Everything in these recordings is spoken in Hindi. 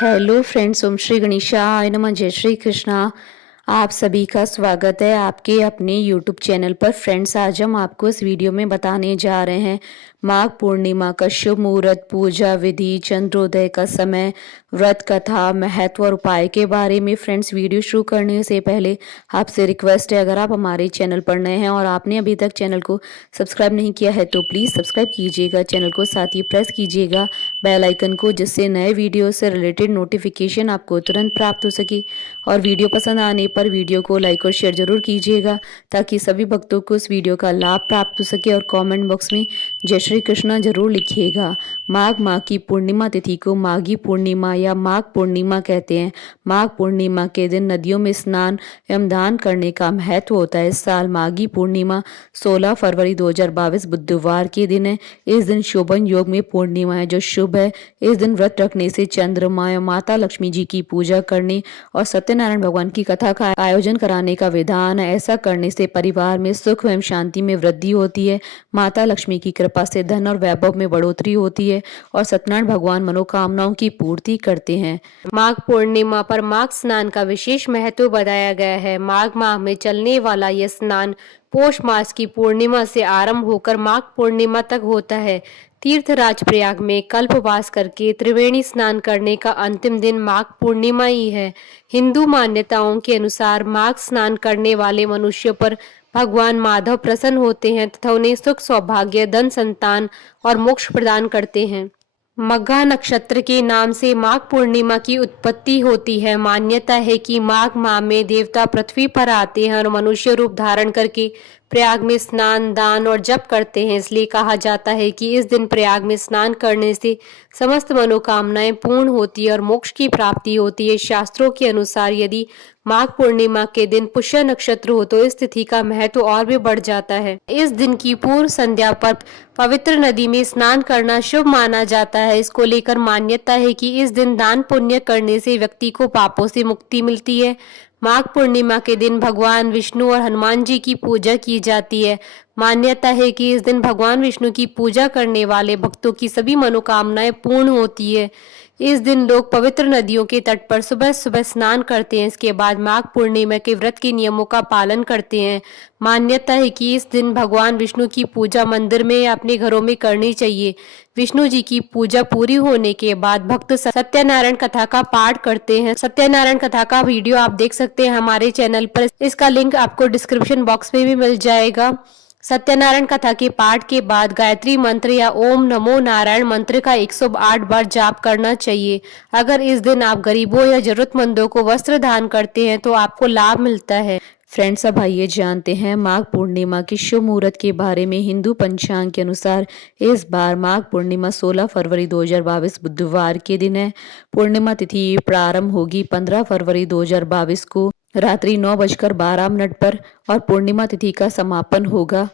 हेलो फ्रेंड्स, ओम श्री गणेशाय नमः। जय श्री कृष्णा। आप सभी का स्वागत है आपके अपने यूट्यूब चैनल पर। फ्रेंड्स, आज हम आपको इस वीडियो में बताने जा रहे हैं माघ पूर्णिमा का शुभ मुहूर्त, पूजा विधि, चंद्रोदय का समय, व्रत कथा, महत्व और उपाय के बारे में। फ्रेंड्स, वीडियो शुरू करने से पहले आपसे रिक्वेस्ट है, अगर आप हमारे चैनल पर नए हैं और आपने अभी तक चैनल को सब्सक्राइब नहीं किया है तो प्लीज़ सब्सक्राइब कीजिएगा चैनल को, साथ ही प्रेस कीजिएगा बेल आइकन को, जिससे नए वीडियो से रिलेटेड नोटिफिकेशन आपको तुरंत प्राप्त हो सके। और वीडियो पसंद आने पर वीडियो को लाइक और शेयर जरूर कीजिएगा ताकि सभी भक्तों को इस वीडियो का लाभ प्राप्त हो सके। और कमेंट बॉक्स में जय श्री कृष्णा जरूर लिखिएगा। माघ माह की पूर्णिमा तिथि को माघी पूर्णिमा या माघ पूर्णिमा कहते हैं। माघ पूर्णिमा के दिन नदियों में स्नान एवं दान करने का महत्व होता है। इस साल माघी पूर्णिमा 16 फरवरी 2022 बुधवार के दिन है। इस दिन शोभन योग में पूर्णिमा है जो शुभ है। इस दिन व्रत रखने से चंद्रमा या माता लक्ष्मी जी की पूजा करने और सत्यनारायण भगवान की कथा का आयोजन कराने का विधान है। ऐसा करने से परिवार में सुख एवं शांति में वृद्धि होती है। माता लक्ष्मी की कृपा से धन और वैभव में बढ़ोतरी होती है और सत्यनारायण भगवान मनोकामनाओं की पूर्ति करते हैं। माघ पूर्णिमा पर माघ स्नान का विशेष महत्व बताया गया है। माघ माह में चलने वाला यह स्नान पौष मास की पूर्णिमा से आरंभ होकर माघ पूर्णिमा तक होता है। तीर्थराज प्रयाग में कल्पवास करके त्रिवेणी स्नान करने का अंतिम दिन माघ पूर्णिमा ही है। हिंदू मान्यताओं के अनुसार माघ स्नान करने वाले मनुष्य पर भगवान माधव प्रसन्न होते हैं तथा उन्हें सुख, सौभाग्य, धन, संतान और मोक्ष प्रदान करते हैं। मघा नक्षत्र के नाम से माघ पूर्णिमा की उत्पत्ति होती है। मान्यता है कि माघ माह में देवता पृथ्वी पर आते हैं और मनुष्य रूप धारण करके प्रयाग में स्नान, दान और जप करते हैं। इसलिए कहा जाता है कि इस दिन प्रयाग में स्नान करने से समस्त मनोकामनाएं पूर्ण होती है और मोक्ष की प्राप्ति होती है। शास्त्रों के अनुसार यदि माघ पूर्णिमा के दिन पुष्य नक्षत्र हो तो इस तिथि का महत्व और भी बढ़ जाता है। इस दिन की पूर्व संध्या पर पवित्र नदी में स्नान करना शुभ माना जाता है। इसको लेकर मान्यता है कि इस दिन दान पुण्य करने से व्यक्ति को पापों से मुक्ति मिलती है। माघ पूर्णिमा के दिन भगवान विष्णु और हनुमान जी की पूजा की जाती है। मान्यता है कि इस दिन भगवान विष्णु की पूजा करने वाले भक्तों की सभी मनोकामनाएं पूर्ण होती है। इस दिन लोग पवित्र नदियों के तट पर सुबह सुबह स्नान करते हैं। इसके बाद माघ पूर्णिमा के व्रत के नियमों का पालन करते हैं। मान्यता है कि इस दिन भगवान विष्णु की पूजा मंदिर में या अपने घरों में करनी चाहिए। विष्णु जी की पूजा पूरी होने के बाद भक्त सत्यनारायण कथा का पाठ करते हैं। सत्यनारायण कथा का वीडियो आप देख सकते हैं हमारे चैनल पर। इसका लिंक आपको डिस्क्रिप्शन बॉक्स में भी मिल जाएगा। सत्यनारायण कथा के पाठ के बाद गायत्री मंत्र या ओम नमो नारायण मंत्र का 108 बार जाप करना चाहिए। अगर इस दिन आप गरीबों या जरूरतमंदों को वस्त्र दान करते हैं तो आपको लाभ मिलता है। फ्रेंड्स, अब आइए जानते हैं माघ पूर्णिमा के शुभ मुहूर्त के बारे में। हिंदू पंचांग के अनुसार इस बार माघ पूर्णिमा 16 फरवरी 2022 बुधवार के दिन है। पूर्णिमा तिथि प्रारंभ होगी 15 फरवरी 2022 को रात्रि 9:12 पर और पूर्णिमा तिथि का समापन होगा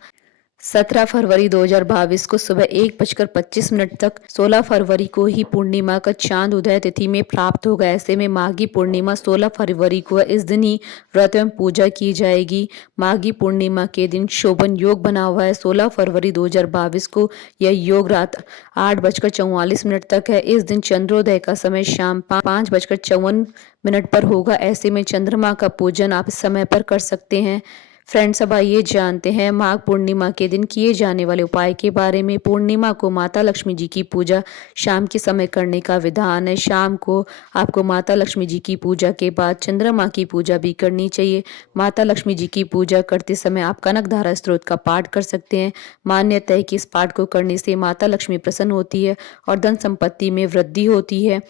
17 फरवरी 2022 को सुबह 1:25 तक। 16 फरवरी को ही पूर्णिमा का चांद उदय तिथि में प्राप्त होगा। ऐसे में माघी पूर्णिमा 16 फरवरी को इस दिन ही व्रत एवं पूजा की जाएगी। माघी पूर्णिमा के दिन शोभन योग बना हुआ है। 16 फरवरी 2022 को यह योग रात 8:44 तक है। इस दिन चंद्रोदय का समय शाम 5:54 पर होगा। ऐसे में चंद्रमा का पूजन आप इस समय पर कर सकते हैं। फ्रेंड्स, अब आइए जानते हैं माघ पूर्णिमा के दिन किए जाने वाले उपाय के बारे में। पूर्णिमा को माता लक्ष्मी जी की पूजा शाम के समय करने का विधान है। शाम को आपको माता लक्ष्मी जी की पूजा के बाद चंद्रमा की पूजा भी करनी चाहिए। माता लक्ष्मी जी की पूजा करते समय आप कनकधारा स्तोत्र का पाठ कर सकते हैं। मान्यता है कि इस पाठ को करने से माता लक्ष्मी प्रसन्न होती है और धन संपत्ति में वृद्धि होती है।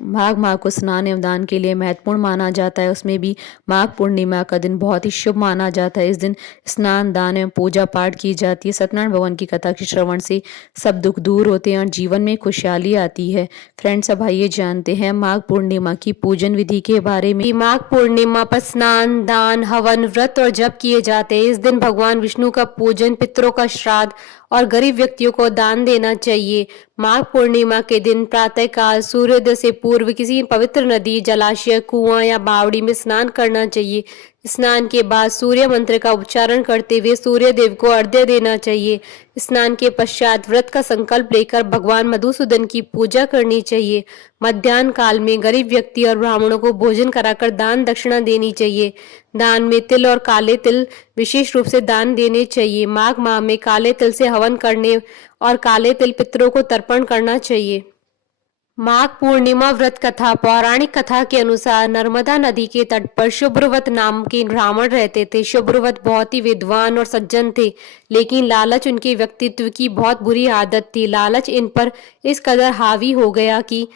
माघ माह को स्नान एवं दान के लिए महत्वपूर्ण माना जाता है। उसमें भी माघ पूर्णिमा का दिन बहुत ही शुभ माना जाता है। इस दिन स्नान, दान एवं पूजा पाठ की जाती है। सत्यनारायण भगवान की कथा के श्रवण से सब दुख दूर होते हैं और जीवन में खुशहाली आती है। फ्रेंड्स, अब आइए जानते हैं माघ पूर्णिमा की पूजन विधि के बारे में। माघ पूर्णिमा पर स्नान, दान, हवन, व्रत और जप किए जाते हैं। इस दिन भगवान विष्णु का पूजन, पितरों का श्राद्ध और गरीब व्यक्तियों को दान देना चाहिए। माघ पूर्णिमा के दिन प्रातःकाल सूर्योदय से पूर्व किसी पवित्र नदी, जलाशय, कुआं या बावड़ी में स्नान करना चाहिए। स्नान के बाद सूर्य मंत्र का उच्चारण करते हुए सूर्य देव को अर्घ्य देना चाहिए। स्नान के पश्चात व्रत का संकल्प लेकर भगवान मधुसूदन की पूजा करनी चाहिए। मध्याह्न काल में गरीब व्यक्ति और ब्राह्मणों को भोजन कराकर दान दक्षिणा देनी चाहिए। दान में तिल और काले तिल विशेष रूप से दान देने चाहिए। माघ माह में काले तिल से हवन करने और काले तिल पितरों को तर्पण करना चाहिए। माघ पूर्णिमा व्रत कथा। पौराणिक कथा के अनुसार नर्मदा नदी के तट पर शुभ्रवत नाम के ब्राह्मण रहते थे। शुभ्रवत बहुत ही विद्वान और सज्जन थे, लेकिन लालच उनके व्यक्तित्व की बहुत बुरी आदत थी। लालच इन पर इस कदर हावी हो गया कि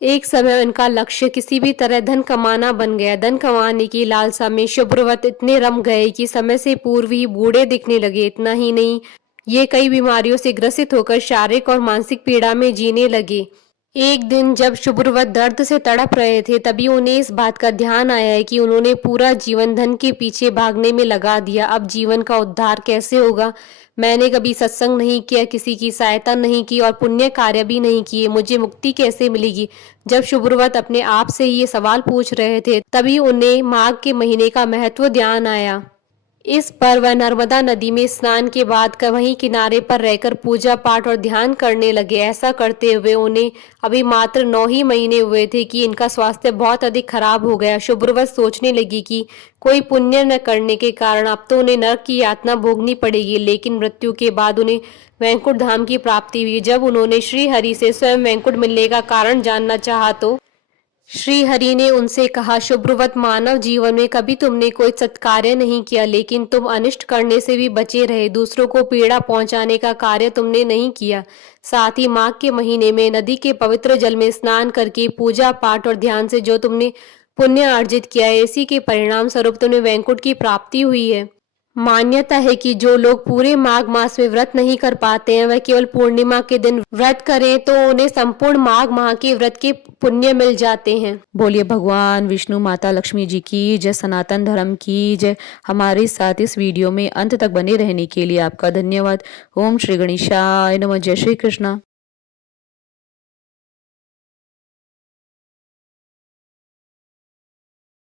एक समय उनका लक्ष्य किसी भी तरह धन कमाना बन गया। धन कमाने की लालसा में शुभ्रवत इतने रम गए कि समय से पूर्व ही बूढ़े दिखने लगे। इतना ही नहीं, ये कई बीमारियों से ग्रसित होकर शारीरिक और मानसिक पीड़ा में जीने लगे। एक दिन जब शुभ्रवत दर्द से तड़प रहे थे, तभी उन्हें इस बात का ध्यान आया है कि उन्होंने पूरा जीवन धन के पीछे भागने में लगा दिया। अब जीवन का उद्धार कैसे होगा? मैंने कभी सत्संग नहीं किया, किसी की सहायता नहीं की और पुण्य कार्य भी नहीं किए, मुझे मुक्ति कैसे मिलेगी? जब शुभ्रवत अपने आप से ये सवाल पूछ रहे थे, तभी उन्हें माघ के महीने का महत्व ध्यान आया। इस पर वह नर्मदा नदी में स्नान के बाद वहीं किनारे पर रहकर पूजा पाठ और ध्यान करने लगे। ऐसा करते हुए उन्हें अभी मात्र 9 ही महीने हुए थे कि इनका स्वास्थ्य बहुत अधिक खराब हो गया। शुभ्रवत सोचने लगी कि कोई पुण्य न करने के कारण अब तो उन्हें नरक की यातना भोगनी पड़ेगी। लेकिन मृत्यु के बाद उन्हें वैकुंठ धाम की प्राप्ति हुई। जब उन्होंने श्री हरि से स्वयं वैकुंठ मिलने का कारण जानना चाहा तो श्री हरि ने उनसे कहा, शुभ्रवत, मानव जीवन में कभी तुमने कोई सत्कार्य नहीं किया, लेकिन तुम अनिष्ट करने से भी बचे रहे। दूसरों को पीड़ा पहुंचाने का कार्य तुमने नहीं किया। साथ ही माघ के महीने में नदी के पवित्र जल में स्नान करके पूजा पाठ और ध्यान से जो तुमने पुण्य अर्जित किया है, इसी के परिणाम स्वरूप तुम्हें वैकुंठ की प्राप्ति हुई है। मान्यता है कि जो लोग पूरे माघ मास में व्रत नहीं कर पाते हैं, वह केवल पूर्णिमा के दिन व्रत करें तो उन्हें संपूर्ण माघ माह के व्रत के पुण्य मिल जाते हैं। बोलिए भगवान विष्णु, माता लक्ष्मी जी की जय, सनातन धर्म की जय। हमारे साथ इस वीडियो में अंत तक बने रहने के लिए आपका धन्यवाद। ओम श्री गणेशाय नमः। जय श्री कृष्णा।